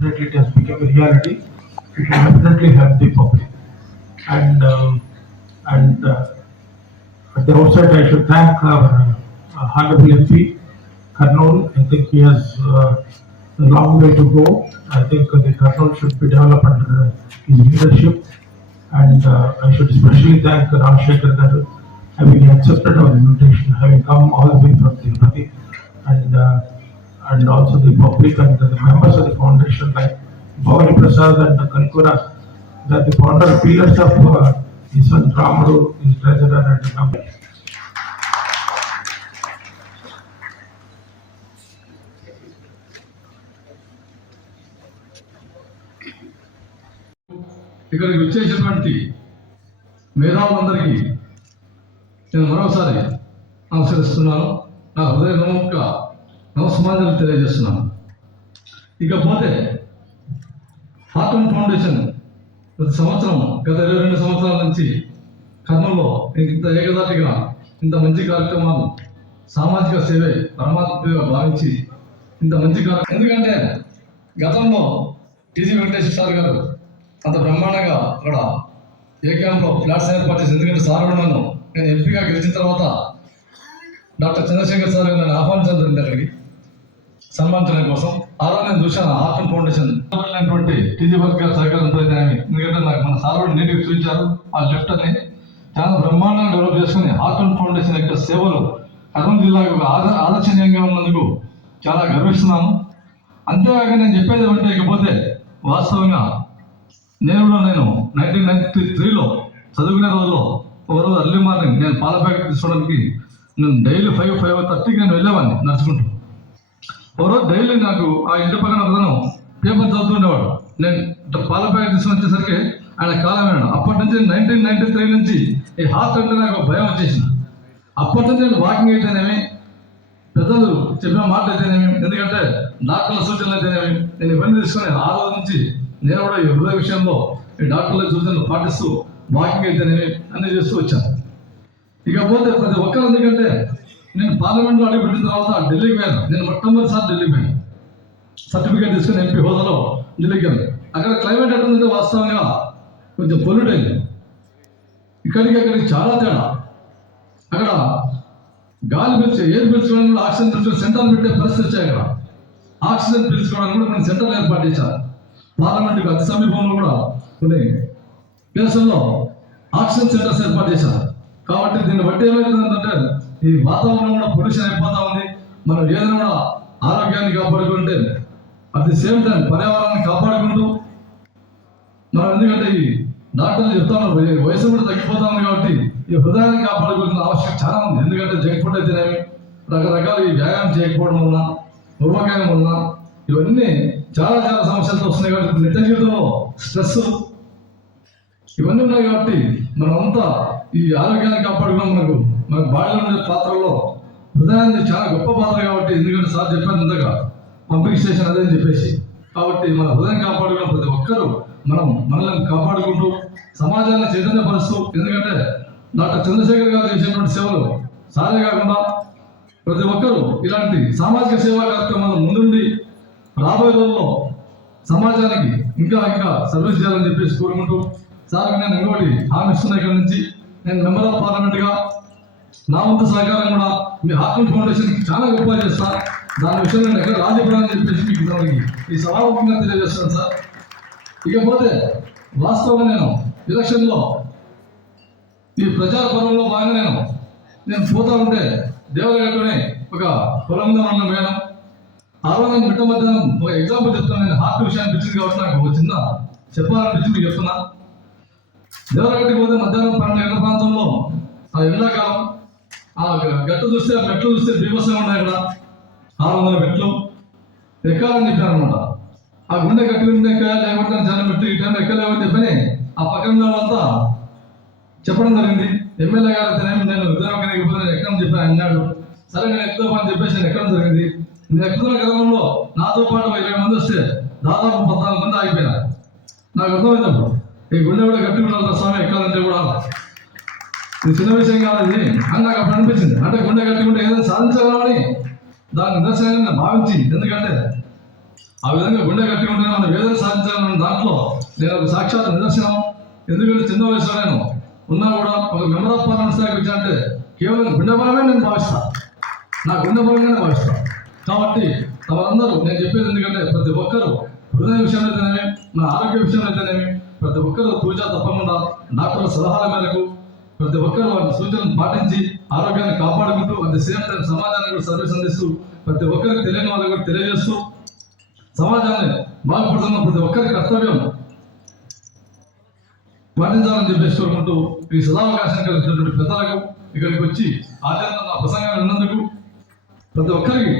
definitely it has become a reality. It will definitely help the public. And, um, and uh, at the outset, I should thank our uh, Honorable MP. I think he has uh, a long way to go. I think uh, the Karnool should be developed under uh, his leadership. And uh, I should especially thank Rajshekar Garu having accepted our invitation, having come all the way from Tirupati. And uh, and also the public and the members of the foundation like Bhavani Prasad and Kalkura, that the founder pillars of uh, his son Ramaru, his treasurer and the member. ఇక్కడికి వచ్చేసినటువంటి మేధావులందరికీ నేను మరోసారి నమస్కరిస్తున్నాను నా హృదయపూర్వక నమస్మాంజలు తెలియజేస్తున్నాను ఇకపోతే Horton foundation ప్రతి సంవత్సరం గత ఇరవై రెండు సంవత్సరాల నుంచి కర్నూలులో ఇంత ఏకదాటిగా ఇంత మంచి కార్యక్రమాలు సామాజిక సేవే పరమాత్మగా భావించి ఇంత మంచి కార్యక్రమం ఎందుకంటే గతంలో టీజీ వెంకటేశ్వర సార్ గారు అంత బ్రహ్మాండంగా అక్కడ ఏ క్యాంప్లో ఫ్లాట్స్ ఏర్పాటు చేసి ఎందుకంటే సార్ ఉన్నాను నేను ఎంపీగా గెలిచిన తర్వాత డాక్టర్ చంద్రశేఖర్ సార్ గారు నన్ను ఆహ్వానించడం జరిగింది అక్కడికి. సన్మానించడం కోసం ఆ నేను చూశాను ఆర్టన్ ఫౌండేషన్ అయినటువంటి టీజీ వర్క్ గారి సహకారంతో అయితేనేమి. ఎందుకంటే నాకు మన సార్ కూడా నీటికి చూపించారు ఆ లిఫ్ట్ అని చాలా బ్రహ్మాండంగా డెవలప్ చేసుకుని ఆర్టన్ ఫౌండేషన్ యొక్క సేవలు కర్నూలు జిల్లాకు ఒక ఆదర్శనీయంగా ఉన్నందుకు చాలా గర్విస్తున్నాను అంతేకాక నేను చెప్పేది ఏమంటే ఇకపోతే వాస్తవంగా నేను కూడా నేను నైన్టీన్ నైన్టీ త్రీలో చదువుకునే రోజుల్లో ఒక రోజు అర్లీ మార్నింగ్ నేను పాల ప్యాకెట్ తీసుకోవడానికి నేను డైలీ ఫైవ్ ఫైవ్ థర్టీకి నేను వెళ్ళేవాడిని నడుచుకుంటూ ఒక డైలీ నాకు ఆ ఇంటి పక్కన అతను పేపర్ చదువుతుండేవాడు నేను ఇట్లా పాల ప్యాకెట్ తీసుకుని వచ్చేసరికి ఆయన కాలం వేయడం అప్పటి నుంచి నైన్టీన్ నైన్టీ త్రీ నుంచి ఈ హార్ట్ అంటే నాకు భయం వచ్చేసింది. అప్పటి నుంచి నేను వాకింగ్ అయితేనేమి పెద్దలు చెప్పిన మాట అయితేనేమి ఎందుకంటే డాక్టర్ల సూచనలు అయితేనేమి నేను ఇవన్నీ తీసుకొని ఆ రోజు నుంచి నేను కూడా ఈ హృదయ విషయంలో ఈ డాక్టర్ల సూచనలు పాటిస్తూ వాకింగ్ అయితేనేమి అన్ని చేస్తూ వచ్చాను. ఇకపోతే ప్రతి ఒక్కరు ఎందుకంటే నేను పార్లమెంట్లో అడుగు పెట్టిన తర్వాత ఢిల్లీకి పోయాను. నేను మొట్టమొదటిసారి ఢిల్లీకి పోయాను. సర్టిఫికేట్ తీసుకుని ఎంపీ హోదాలో ఢిల్లీకి వెళ్ళాను. అక్కడ క్లైమేట్ ఎట్లుందంటే వాస్తవంగా కొంచెం పొల్యూట్ అయింది. ఇక్కడికి అక్కడికి చాలా తేడా. అక్కడ గాలి పిలిచి ఎయిర్ పీల్చుకోవడానికి కూడా ఆక్సిజన్ పీల్చుకుని సెంటర్ పెట్టే పరిస్థితి వచ్చాయి అక్కడ. ఆక్సిజన్ పీల్చుకోవడానికి కూడా కొన్ని సెంటర్లు ఏర్పాటు చేశారు. పార్లమెంట్కి అతి సమీపంలో కూడా కొన్ని దేశంలో ఆక్సిజన్ సెంటర్స్ ఏర్పాటు చేశారు. కాబట్టి దీన్ని బట్టి ఏమవుతుందంటే ఈ వాతావరణం కూడా పొల్యూషన్ అయిపోతా ఉంది. మనం ఏదైనా కూడా ఆరోగ్యాన్ని కాపాడుకుంటే అట్ ది సేమ్ టైం పర్యావరణాన్ని కాపాడుకుంటూ మనం ఎందుకంటే ఈ డాక్టర్లు చెప్తాను వయసు కూడా తగ్గిపోతా ఉంది కాబట్టి ఈ హృదయాన్ని కాపాడుకోవాల్సిన ఆవశ్యకత చాలా ఉంది. ఎందుకంటే జంక్ ఫుడ్ అయితేనేమి రకరకాల ఈ వ్యాయామం చేయకపోవడం వల్ల ఊబకాయం వల్ల ఇవన్నీ చాలా చాలా సమస్యలతో వస్తున్నాయి కాబట్టి నిత్య జీవితంలో స్ట్రెస్ ఇవన్నీ ఉన్నాయి కాబట్టి మనమంతా ఈ ఆరోగ్యాన్ని కాపాడుకోవడం మనకు. మన బాల్యం ఉండే పాత్రలో హృదయాన్ని చాలా గొప్ప పాత్ర కాబట్టి ఎందుకంటే సార్ చెప్పాను ఇందాక పంపింగ్ స్టేషన్ అదే అని చెప్పేసి. కాబట్టి మన హృదయం కాపాడుకున్న ప్రతి ఒక్కరూ మనం మనల్ని కాపాడుకుంటూ సమాజాన్ని చైతన్యపరుస్తూ ఎందుకంటే డాక్టర్ చంద్రశేఖర్ గారు చేసినటువంటి సేవలు సారే కాకుండా ప్రతి ఒక్కరూ ఇలాంటి సామాజిక సేవా కార్యక్రమాలు ముందుండి రాబోయే రోజుల్లో సమాజానికి ఇంకా ఇంకా సర్వీస్ చేయాలని చెప్పేసి కోరుకుంటూ సార్ నేను ఇంకోటి హామీ ఇస్తున్నా ఇక్కడ నుంచి. నేను మెంబర్ ఆఫ్ పార్లమెంట్గా నా వంతు సహకారం కూడా మీ ఆత్మ ఫౌండేషన్ చాలా గొప్ప చేస్తా. దాని విషయంలో నేను ఎక్కడ రాజీపడాలని చెప్పేసి మీకు దానికి ఈ సభాముఖంగా తెలియజేస్తాను సార్. ఇకపోతే వాస్తవంగా నేను ఎలక్షన్లో ఈ ప్రచార పర్వంలో భాగంగా నేను నేను పోతా ఉంటే దేవరగట్టుని ఒక పొలంలో ఉన్న మేడం ఆ రోజు నేను బిడ్డ మధ్యాహ్నం ఒక ఎగ్జాంపుల్ చెప్తాను. నేను హార్ట్ విషయాన్ని పిచ్చింది కాబట్టి నాకు ఒక చిన్న చెప్పాలనిపించి మీకు చెప్తున్నా. దేవరగట్టుకి పోతే మధ్యాహ్నం పన్నెండు గట్టు చూస్తే ఆ మెట్లు చూస్తే బీభత్సంగా ఉన్నాయి అక్కడ ఆరు వందల మెట్లు. ఎక్కాలని చెప్పారనమాట ఆ గుండె కట్టి ఉంటే ఎక్కాలి లేకుంటే జనం మెట్లు ఈ టైంలో ఎక్కలేమని చెప్పని ఆ పక్కన వాళ్ళంతా చెప్పడం జరిగింది. ఎమ్మెల్యే గారు అయితేనేమి నేను ఉద్యోగం ఇబ్బంది ఎక్కడం చెప్పాను అన్నాడు. సరే నేను ఎక్కువ అని చెప్పేసి నేను ఎక్కడం జరిగింది. నేను ఎక్కుతున్న క్రమంలో నాతో పాటు ఇరవై మంది వస్తే దాదాపు పద్నాలుగు మంది ఆగిపోయినారు. నాకు అర్థమైనప్పుడు ఈ గుండె కూడా గట్టి ఉండాలి స్వామి ఎక్కాలంటే కూడా. చిన్న విషయం కాదండి. ఇది అని నాకు అప్పుడు అనిపించింది అంటే గుండె కట్టుకుంటే ఏదైనా సాధించాలని దాని నిదర్శనంగా భావించి ఎందుకంటే ఆ విధంగా గుండె కట్టి ఉంటే మనం ఏదైనా సాధించాలన్న దాంట్లో నేను ఒక సాక్షాత్ నిదర్శనం. ఎందుకంటే చిన్న వయసులో నేను ఉన్నా కూడా ఒక మెంబర్ ఆఫ్ పార్లమెంట్ స్థాయికి అంటే కేవలం గుండె బలమే నేను భావిస్తా. నా గుండె బలంగానే భావిస్తా. కాబట్టి తమరందరూ నేను చెప్పేది ఎందుకంటే ప్రతి ఒక్కరూ హృదయ విషయంలో అయితేనేమి మన ఆరోగ్య విషయంలో అయితేనేమి ప్రతి ఒక్కరూ పూజ తప్పకుండా డాక్టర్ల సలహాల మేరకు ప్రతి ఒక్కరు వారి సూచనలు పాటించి ఆరోగ్యాన్ని కాపాడుకుంటూ అట్ ది సేమ్ టైం సమాజానికి కూడా సర్వీస్ అందిస్తూ ప్రతి ఒక్కరికి తెలియని వాళ్ళకి కూడా తెలియజేస్తూ సమాజాన్ని బాగుపడుతున్న ప్రతి ఒక్కరి కర్తవ్యం పాటించాలని చెప్పేసి కోరుకుంటూ ఈ సదావకాశం కలిగినటువంటి పెద్దలకు ఇక్కడికి వచ్చి ఆచరణ నా ప్రసంగాన్ని ప్రతి ఒక్కరికి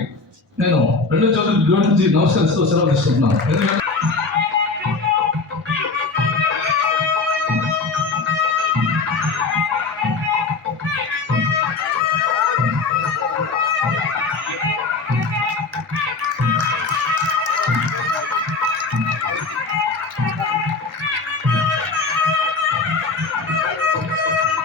నేను రెండు చోట్ల జోడించి నమస్కరిస్తూ సెలవు తీసుకుంటున్నాను. ఎందుకంటే Yeah.